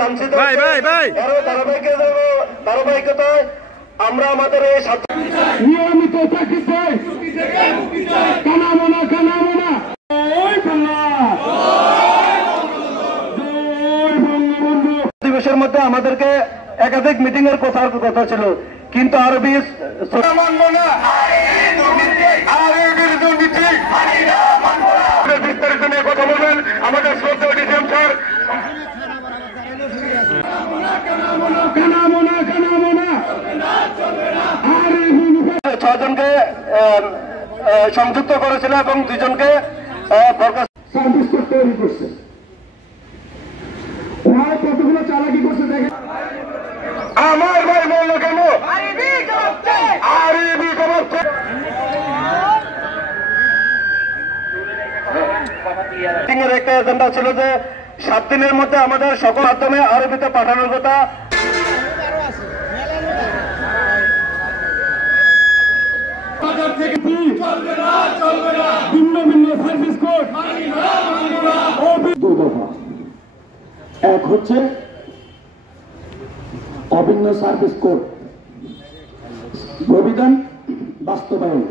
লাঞ্ছিত ধারাবাহিকতায় আমরা আমাদের এই নিয়মিত দিবসের মধ্যে আমাদেরকে একাধিক মিটিং এর কথা ছিল, কিন্তু আরবি বিস্তারিত নিয়ে কথা বলবেন আমাদের শ্রদ্ধেয় ডিসিএম স্যার। ছজনকে সংযুক্ত করেছিল এবং দুজনকে তৈরি করছে। কতগুলো চালাকি করছে দেখেন। আমার ভাই বললো কেন একটা এজেন্ডা ছিল যে 7 দিনের মধ্যে আমাদের সকল মাধ্যমে আরবিতে পাঠানোর কথা। ভিন্ন ভিন্ন সার্ভিস কোড দুই দফা। এক হচ্ছে অভিন্ন সার্ভিস কোড অভিধান বাস্তবায়ন,